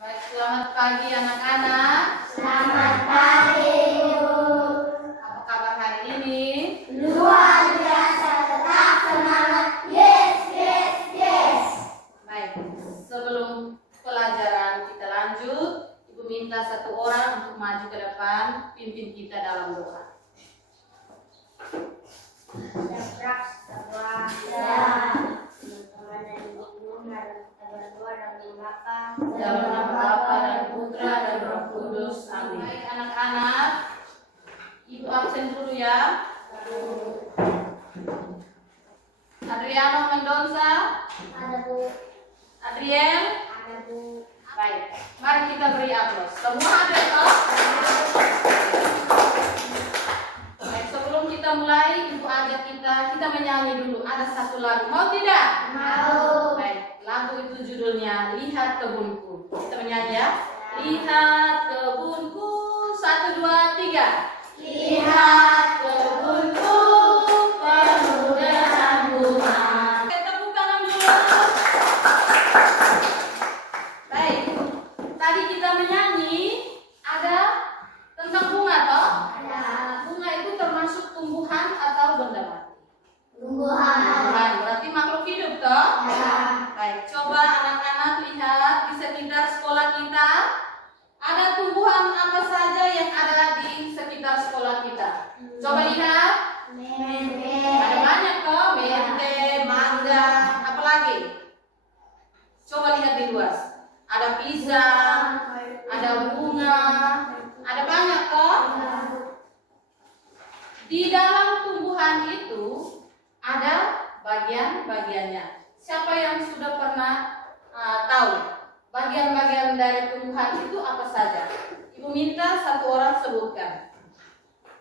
Baik, selamat pagi anak-anak. Selamat pagi, Ibu. Apa kabar hari ini? Luar biasa, tetap semangat. Yes, yes, yes. Baik, sebelum pelajaran kita lanjut, Ibu minta satu orang untuk maju ke depan, pimpin kita dalam doa. Teman-teman dan ibu, mari kita berdoa dalam nama Dalam nama Bapa dan Putra dan Roh Kudus. Amin. Baik anak-anak, Ibu absen dulu ya. Adriano Mendoza, Ada Bu, Adriel. ada Bu. Baik, mari kita beri aplaus. Semua hadir toh? Baik, sebelum kita mulai, Ibu ajak kita menyanyi dulu. Ada satu lagu, mau tidak? Mau. Baik, lagu itu judulnya Lihat Kebunku. Kita menyanyi ya. Lihat kebunku, 1, 2, 3. Lihat kebunku, penuh dengan bunga. Tepuk tangan dulu. Baik, tadi kita menyanyi ada tentang bunga toh? Ada Bunga itu termasuk tumbuhan atau benda mati? tumbuhan. Tumbuhan, berarti makhluk hidup toh? Ada Baik, coba anak-anak lihat di sekitar sekolah kita. Ada tumbuhan apa saja yang ada di sekitar sekolah kita? Coba lihat. Ada banyak toh, mente, mangga, apa lagi? Coba lihat di luas. Ada pisang, ada bunga, ada banyak toh. Di dalam tumbuhan itu ada bagian-bagiannya. Siapa yang sudah pernah tahu bagian-bagian dari tumbuhan itu apa saja? Ibu minta satu orang sebutkan.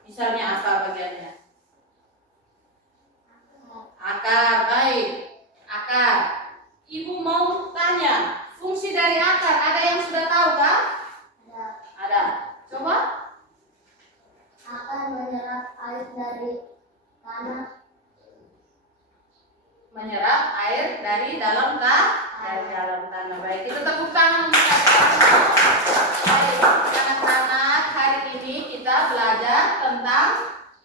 Misalnya apa bagiannya? Akar, baik. Akar. Ibu mau tanya, fungsi dari akar ada yang sudah tahu kah? Ada. Coba. akan menyerap air dari tanah. Menyerap air dari dalam tanah. Baik, kita tepuk tangan untuk baik, anak-anak, hari ini kita belajar tentang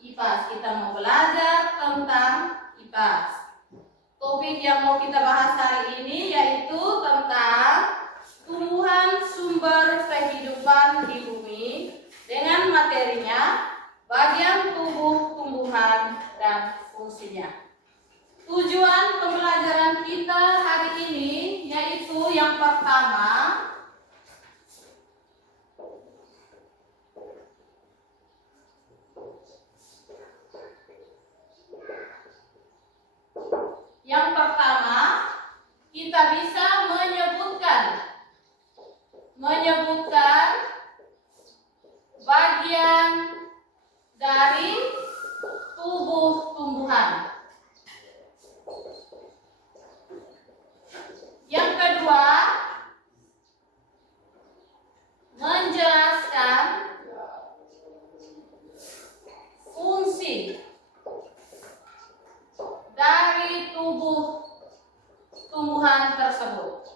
IPAS. Kita mau belajar tentang IPAS. Topik yang mau kita bahas hari ini yaitu tentang tumbuhan sumber kehidupan di bumi dengan materinya bagian tubuh tumbuhan dan fungsinya. Tujuan pembelajaran kita hari ini yaitu yang pertama, kita bisa menyebutkan bagian dari tubuh tumbuhan. Yang kedua, menjelaskan fungsi dari tubuh tumbuhan tersebut.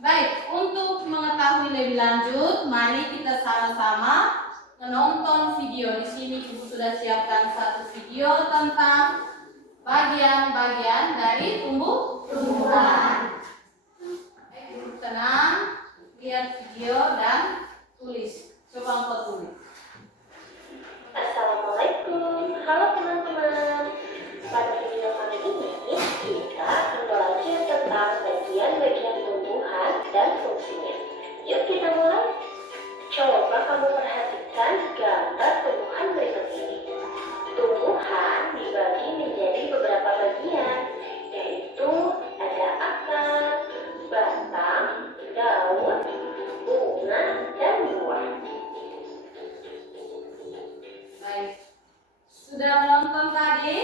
Baik, untuk mengetahui lebih lanjut, mari kita sama-sama menonton video. Di sini Ibu sudah siapkan satu video tentang bagian-bagian dari tumbuhan. Baik, duduk tenang, lihat video dan tulis. Coba engkau tulis. Assalamualaikum, halo teman-teman. Pada video kali ini kita akan belajar tentang bagian-bagian tumbuhan dan fungsinya. Yuk kita mulai. Coba kamu perhatikan gambar tumbuhan berikut ini. Tumbuhan dibagi menjadi beberapa bagian, yaitu ada akar, batang, daun, bunga, dan buah. Baik, sudah menonton tadi?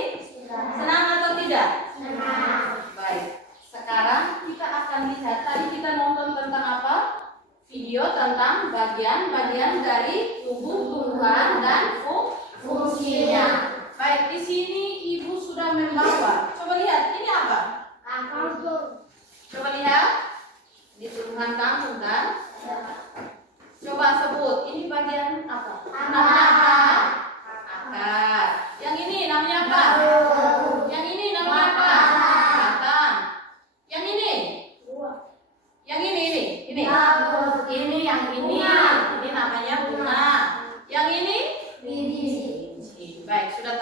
Senang atau tidak? Senang. Baik, sekarang kita akan lihat. Tadi kita nonton tentang apa? Video tentang bagian-bagian dari tubuh tumbuhan dan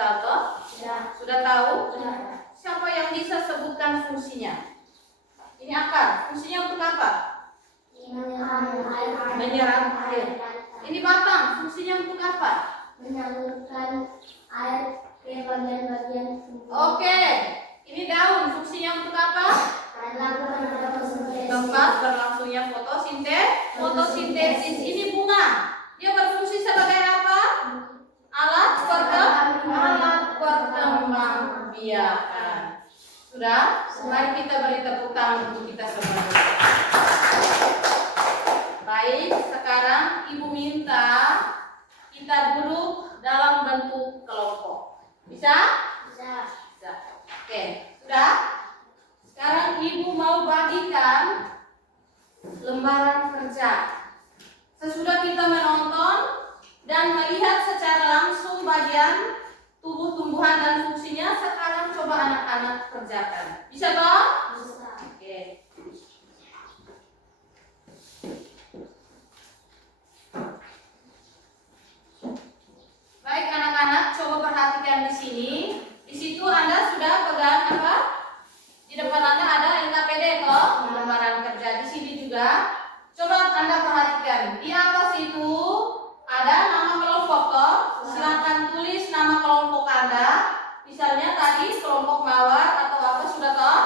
tahu toh? Sudah tahu? Sudah. Siapa yang bisa sebutkan fungsinya? Ini akar. Fungsinya untuk apa? Menyerap air. Ini batang. Fungsinya untuk apa? Menyalurkan air ke bagian-bagian tubuh. Oke. Ini daun. Fungsinya untuk apa? Tempat berlangsungnya fotosintesis. Ini bunga. Dia berfungsi sebagai apa? Alat perkembangbiakan. Sudah? Mari kita beri tepuk tangan untuk kita semua. Baik, sekarang Ibu minta kita duduk dalam bentuk kelompok. Bisa? Bisa. Oke, sudah? Sekarang Ibu mau bagikan lembaran kerja. Sesudah kita menonton dan melihat secara langsung bagian tubuh tumbuhan dan fungsinya, sekarang coba anak-anak kerjakan. Bisa toh? Bisa. Oke. Baik anak-anak, coba perhatikan di sini. Di situ Anda sudah pegang apa? Di depan Anda ada LKPD toh, lembaran kerja. Di sini juga. Coba Anda perhatikan. Di atas itu ada nama kelompok toh. Silakan tulis nama kelompok Anda. Misalnya tadi kelompok mawar atau apa, sudah toh?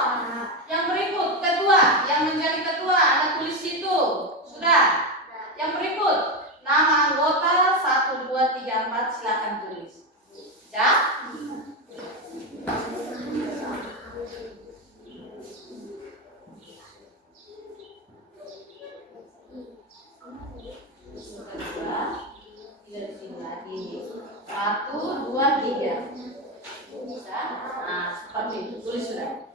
Yang berikut ketua, yang menjadi ketua Anda tulis situ. Sudah? Yang berikut nama anggota 1, 2, 3, 4 silakan tulis. Ya? Tidak sini lagi. 1, 2, 3. Bisa? Nah, seperti itu. Tulis sudah.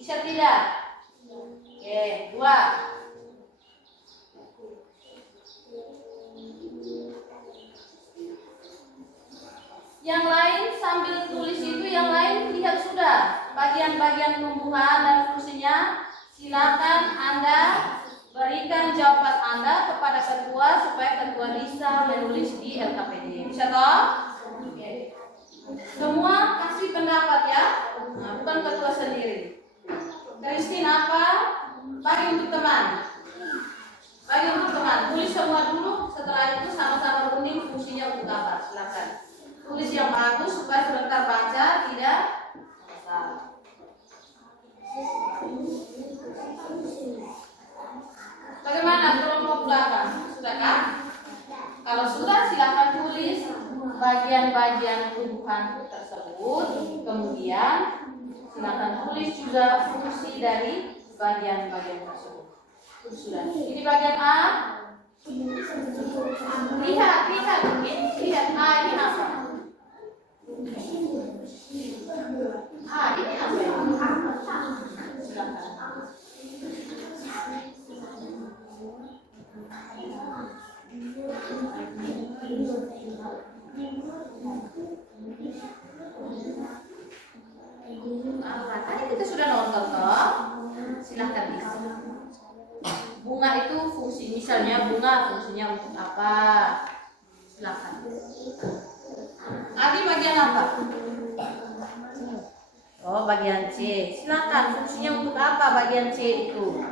Bisa tidak? Oke, 2. Yang lain sambil tulis itu, yang lain lihat sudah bagian-bagian tumbuhan dan fungsinya. Silakan Anda berikan jawaban Anda kepada ketua supaya ketua bisa menulis di LKPD. Bisa toh? Oke. Semua kasih pendapat ya. Nah, bukan ketua sendiri. Christine apa? Bagi untuk teman. Bagi untuk teman. Tulis semua dulu. Setelah itu sama-sama runding fungsinya untuk apa. Silakan. Tulis yang bagus supaya sebentar baca tidak salah. Bagaimana kelompok belakang? Sudah kan? Kalau sudah silakan tulis bagian-bagian tumbuhan tersebut. Kemudian silakan tulis juga fungsi dari bagian-bagian tersebut. Sudah. Ini bagian A. Lihat. Lihat A ini apa? A ini apa ya? Silakan. Tadi kita sudah nonton toh. Silakan isi. Bunga itu fungsi, misalnya bunga fungsinya untuk apa? Silakan. Tadi bagian apa? Oh, bagian C. Silakan fungsinya untuk apa bagian C itu?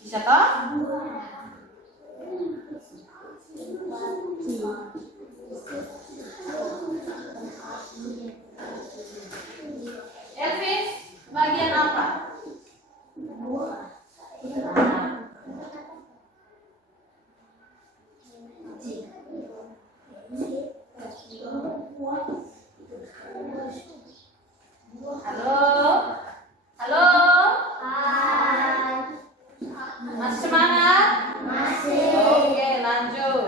Bisa toh? Elvis, bagian apa? Halo? Halo? Hai. Masih semangat? Masih. Oke, lanjut.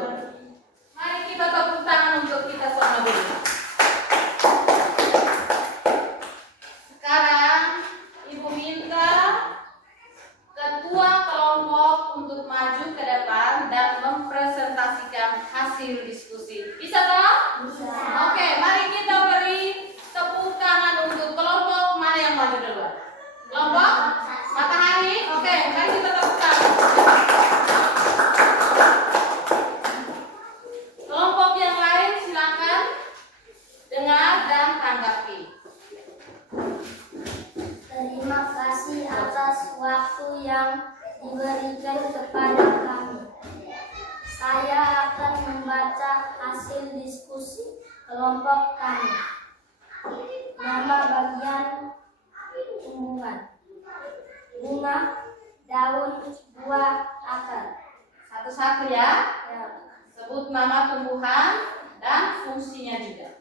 Mari kita tepuk tangan untuk kita semua dulu. Sekarang Ibu minta ketua kelompok untuk maju ke depan dan mempresentasikan hasil diskusi. Bisa toh? Bisa. Oke, mari kita beri tepuk tangan untuk kelompok mana yang maju duluan? Kelompok Matahari. Oke, mari kita tepuk tangan. membaca hasil diskusi kelompok kami. Nama bagian tumbuhan: bunga, daun, buah, akar. Satu-satu ya. Ya. Sebut nama tumbuhan dan fungsinya juga.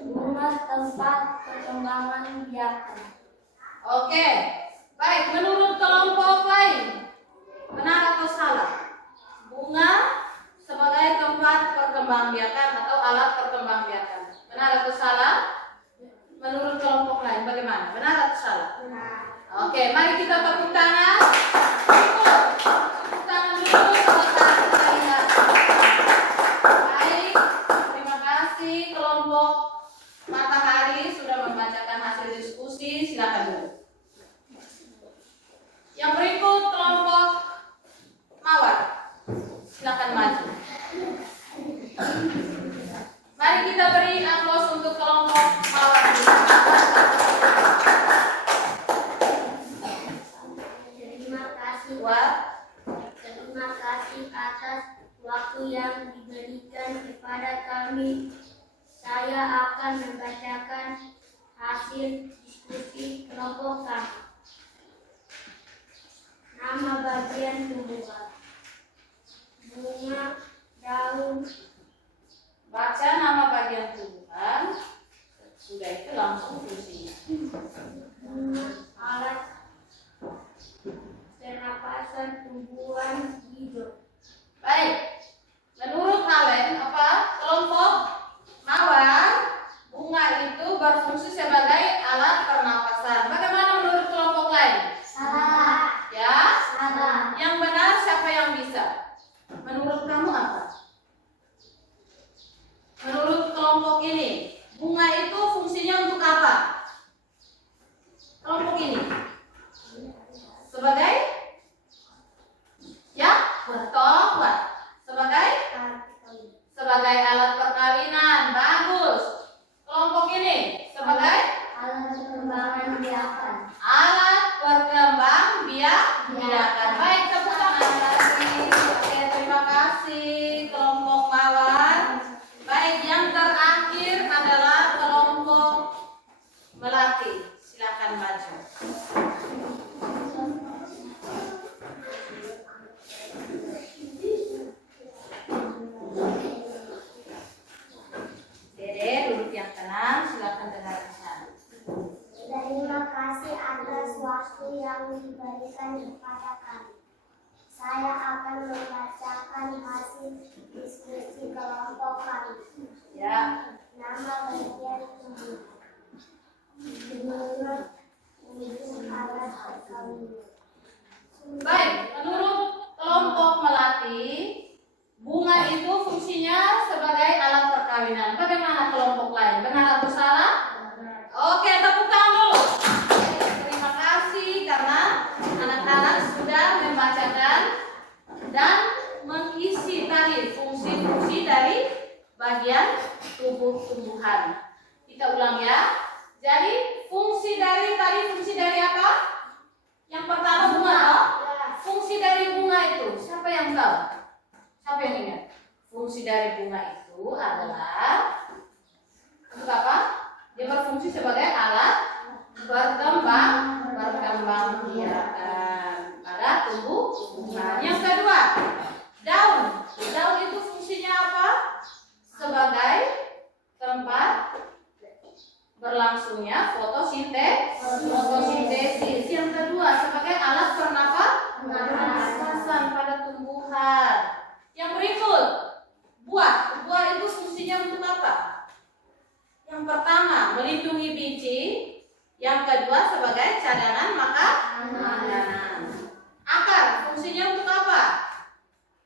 Bunga tempat perkembangan biakan. Oke. Baik, menurut kelompok lain, benar atau salah? Bunga sebagai tempat perkembangbiakan atau alat perkembangbiakan. Benar atau salah? Menurut kelompok lain bagaimana? Benar atau salah? Benar. Oke, mari kita tepuk tangan. Tepuk tangan dulu sebentar kita lihat. Baik, terima kasih kelompok Matahari sudah membacakan hasil diskusi. Silakan dulu. Yang berikut kelompok Mawar. Silakan maju. Mari kita beri aplaus untuk kelompok Mawar. Terima kasih. Buat Terima kasih atas waktu yang diberikan kepada kami. Saya akan membacakan hasil diskusi kelompok kami. Nama bagian tumbuhan: bunga, daun. baca nama bagian tumbuhan. Sudah itu langsung fungsinya. Bunga, alat pernapasan tumbuhan hidup. Baik. Menurut kalian apa? Kelompok Mawar, bunga itu berfungsi sebagai alat pernapasan. Bagaimana menurut kelompok lain? Salah. Ya? Salah. Yang benar siapa yang bisa? Menurut kamu apa? Menurut kelompok ini, bunga itu fungsinya untuk apa? Kelompok ini sebagai ya, betul, Pak. Sebagai alat perkawinan. Bagus. Kelompok ini sebagai Alat perkembangan biakan. alat perkembangbiakan. Baik, tepuk tangan lagi. Oke, terima kasih kelompok Mawar. Baik, yang terakhir adalah kelompok Melati. Silakan maju. Dede, duduk yang tenang. Silakan dengarkan. Terima kasih atas waktu yang diberikan kepada kami. Saya akan membacakan hasil diskusi kelompok kami. Ya. Nama bagian tumbuhan: bunga, ujung alat perkawinan. Baik, menurut kelompok Melati, bunga itu fungsinya sebagai alat perkawinan. Bagaimana kelompok lain? Benar atau salah? Oke, tepuk tangan dulu. Terima kasih karena anak-anak sudah membacakan dan mengisi tadi fungsi-fungsi dari bagian tubuh tumbuhan. Kita ulang ya. Jadi fungsi dari apa? Yang pertama bunga, toh? Fungsi dari bunga itu siapa yang tahu? Siapa yang ingat? Fungsi dari bunga itu adalah untuk apa? Dia berfungsi sebagai alat perkembangbiakan pada tumbuhan. Yang kedua, daun. Daun itu fungsinya apa? Sebagai tempat berlangsungnya fotosintesis. Yang kedua, sebagai alat pernapasan pada tumbuhan. Yang berikut, buah. Buah itu fungsinya untuk apa? Yang pertama, melindungi biji. Yang kedua, sebagai cadangan makanan. Akar, fungsinya untuk apa?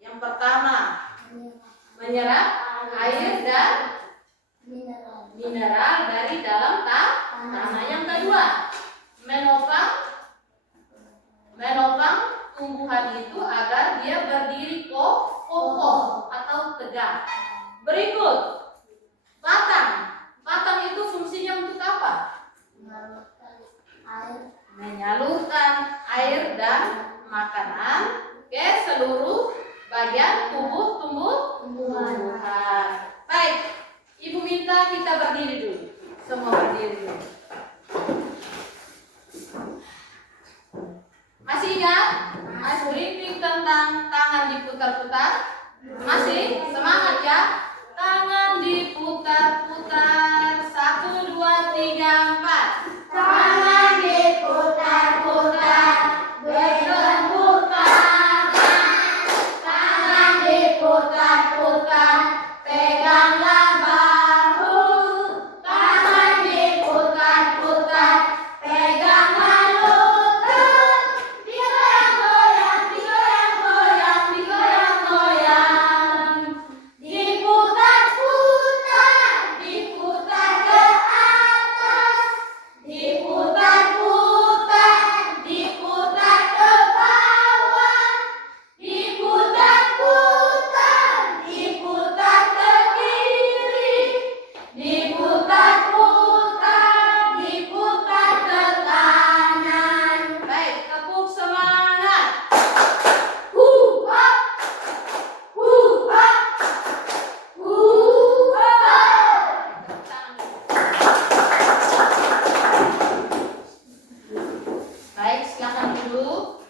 Yang pertama, menyerap air dan mineral dari dalam tanah. Yang kedua, menopang tumbuhan itu agar dia berdiri kokoh atau tegak. Berikut, batang. Batang itu fungsinya untuk apa? Menyalurkan air dan makanan ke seluruh bagian tubuh ulang, tangan diputar-putar. Masih semangat ya. Tangan diputar-putar. 1, 2, 3, 4. Tangan diputar-putar, berputar. Tangan diputar-putar, peganglah bahu. Tangan diputar-putar, peganglah lutut. Digoyang-goyang, digoyang-goyang, digoyang-goyang. Diputar-putar, diputar ke atas. Diputar-putar, diputar ke bawah. Diputar-putar, diputar ke kiri. Diputar-putar, diputar ke kanan. Baik, tepuk semangat. Hua, hua, hua. Tepuk tangan. Baik, silakan duduk.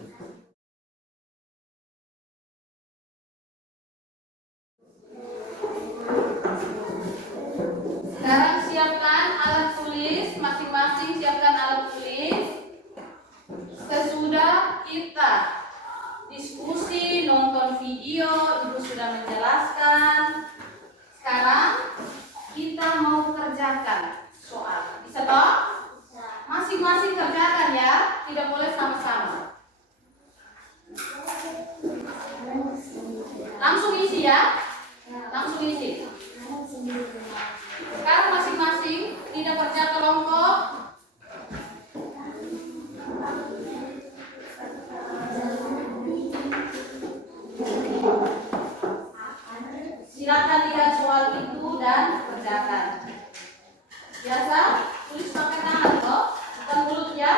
Sekarang siapkan alat tulis, masing-masing siapkan alat tulis. Sesudah kita diskusi, nonton video, Ibu sudah menjelaskan. Sekarang kita mau kerjakan soal. Bisa toh? Masing-masing kerjakan ya, tidak boleh sama-sama. Langsung isi ya. Langsung isi. Sekarang masing-masing tidak kerja kelompok. Silakan lihat soal itu dan kerjakan. Biasa tulis pakai tangan toh, bukan mulut ya.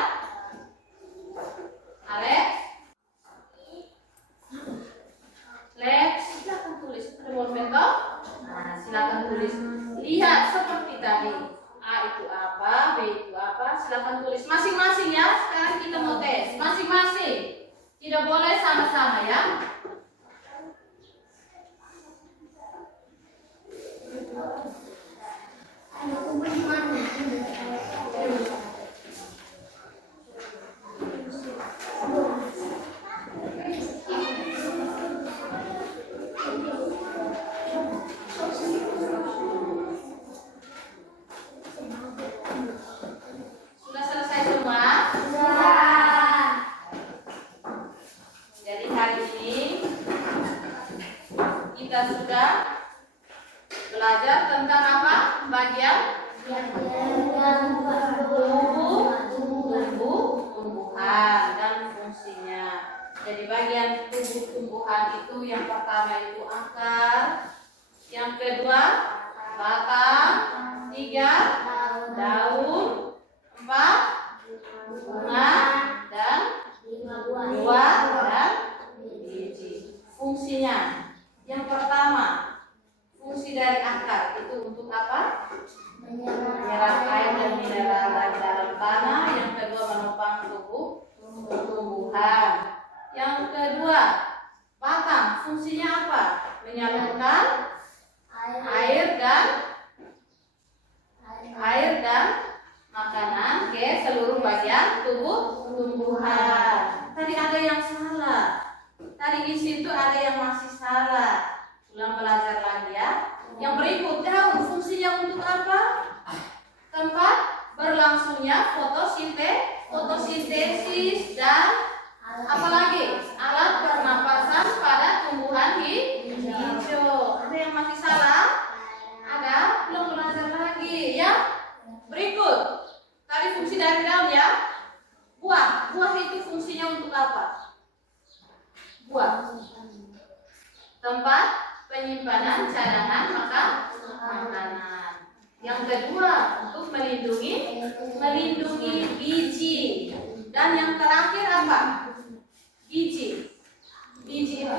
Alex, Lex, silakan tulis. Ada bolpen toh? Nah, silakan tulis. Lihat seperti tadi. A itu apa, B itu apa, silakan tulis masing-masing ya. Sekarang kita mau tes masing-masing. Tidak boleh sama-sama ya. Sudah selesai semua? Jadi hari ini kita sudah belajar tentang apa? Bagian tumbuh-tumbuhan dan fungsinya. Jadi bagian tumbuh-tumbuhan itu yang pertama itu akar, yang kedua batang, 3 daun, 4 bunga, dan 2 dan biji. Fungsinya yang pertama, fungsi dari akar itu untuk apa? Menyerap air dan mineral dari dalam tanah. Yang kedua, menopang tumbuhan. Yang kedua, batang fungsinya apa? Menyalurkan air dan makanan ke seluruh bagian tumbuhan. Tadi ada yang salah. Tadi di situ ada yang masih salah. Ulang belajar lagi ya. Yang berikut, daun fungsinya untuk apa? Tempat berlangsungnya fotosintesis dan apalagi alat pernapasan pada tumbuhan hijau. Ada yang masih salah? Ada? Belum belajar lagi ya. Berikut, tadi fungsi dari daun ya. Buah itu fungsinya untuk apa? Buah tempat penyimpanan cadangan makanan. Yang kedua, untuk melindungi biji. Dan yang terakhir apa? Biji itu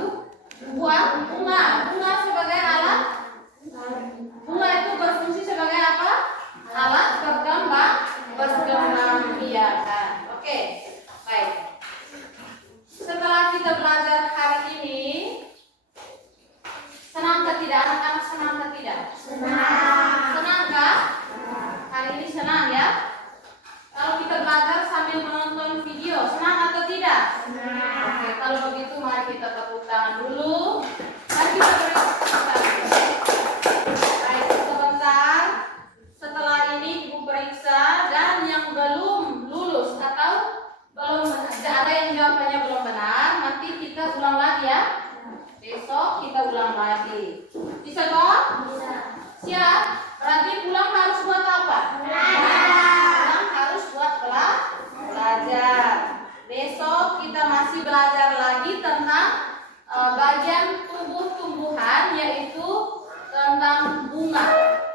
bunga sebagai alat. Bunga itu berfungsi sebagai apa? Alat berkembang biakan. Oke, baik. Setelah kita belajar hari ini kita tepuk tangan dulu. Dan kita periksa. Baik, sebentar. Setelah ini Ibu periksa, dan yang belum lulus atau belum ada yang jawabannya belum benar, nanti kita ulang lagi ya. Besok kita ulang lagi. Bisa toh? Bisa. Siap? Berarti pulang harus buat apa? Pulang harus buat belajar. Besok kita masih belajar lagi tentang bagian tumbuh-tumbuhan, yaitu tentang bunga.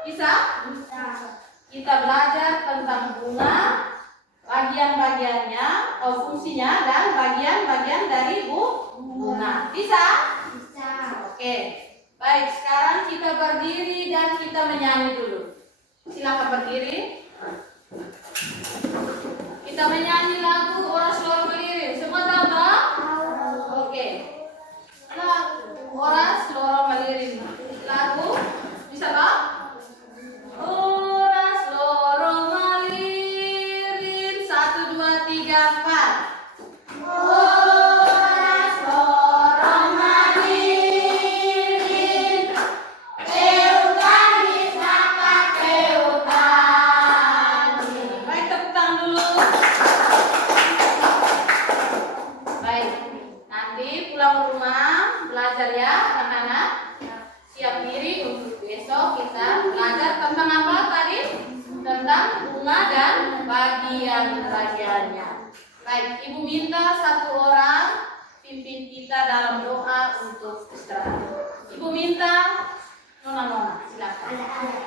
Bisa? Bisa. Kita belajar tentang bunga, bagian-bagiannya, fungsinya, dan bagian-bagian dari bunga. Bisa? Bisa. Oke. Baik, sekarang kita berdiri dan kita menyanyi dulu. Silakan berdiri. Kita menyanyi lagu Oras Loro Melirir. Semua tahu toh? Oke. Oras Loro Melirir. Lagu bisa toh? Oras loro melirir, 1, 2, 3, 4. Oras loro melirir, eutanis maka eutani. Baik, tepuk tangan dulu. Baik, nanti pulang rumah belajar ya anak-anak. Siap diri untuk besok kita belajar tentang apa tadi? Tentang bunga dan bagian-bagiannya. Baik, Ibu minta satu orang pimpin kita dalam doa untuk istirahat. Ibu minta Nona, silakan. Ada.